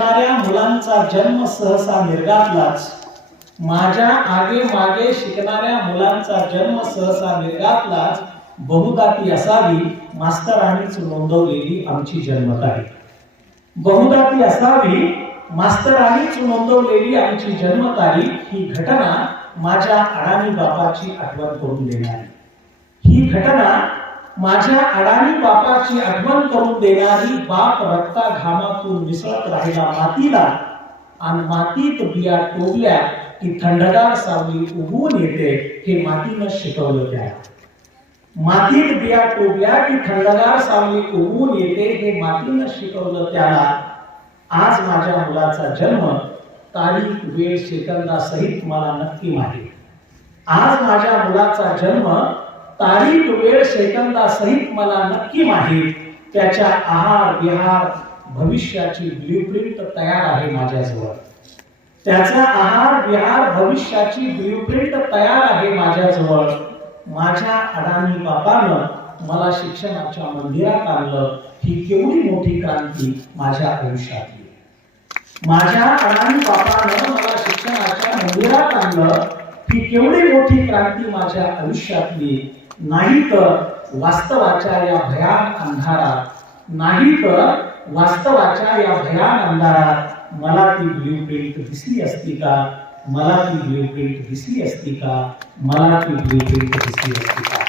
शिकणाऱ्या मुलांचा जन्म सहसा निर्गातलाच माझ्या आगे मागे शिकणाऱ्या मुलांचा जन्म सहसा निर्गातलाच बहुधा ती असावी मास्तरांनीच नोंदवलेली आमची जन्मतारीख बहुधा ती असावी मास्तरांनीच नोंदवलेली आमची जन्मतारीख ही घटना माझ्या अडाणी बापाची आठवण करून देणारी. ही घटना माझ्या अडाणी बापाची आठवण करून देणारी बाप रक्ता घामातून मिसळत राहिला मातीला. आणि मातीत बिया टोकल्या की थंडगार सावली उगवून येते हे मातीनं शिकवलं त्या मातीत बिया टोकल्या की थंडगार सावली उगवून येते हे मातीनं शिकवलं त्याला. आज माझ्या मुलाचा जन्म तारीख वेळ सेकंदासहित मला नक्की माहीत. आज माझ्या मुलाचा जन्म तारीख वेळ सेकंदासहित मला नक्की माहीत. त्याच्या आहार विहार भविष्याची ब्ल्यूप्रिंट तयार आहे माझ्याजवळ. त्याचा आहार विहार भविष्याची ब्ल्यूप्रिंट तयार आहे माझ्याजवळ. माझ्या अडाणी बाबानं मला शिक्षणाच्या मंदिरात आणलं. ही केवढी मोठी क्रांती माझ्या आयुष्यातली. माझ्या अडाणी बाबानं मला शिक्षणाच्या मंदिरात आणलं. ही केवढी मोठी क्रांती माझ्या आयुष्यातली. नाही तर वास्तवाच्या या भयान अंधारात नाही तर वास्तवाच्या या भयान अंधारात मला ती ब्ल्यू प्रिंट दिसली असती का? मला ती ब्ल्यू प्रिंट दिसली असती का? मला ती ब्ल्यू प्रिंट दिसली असती का?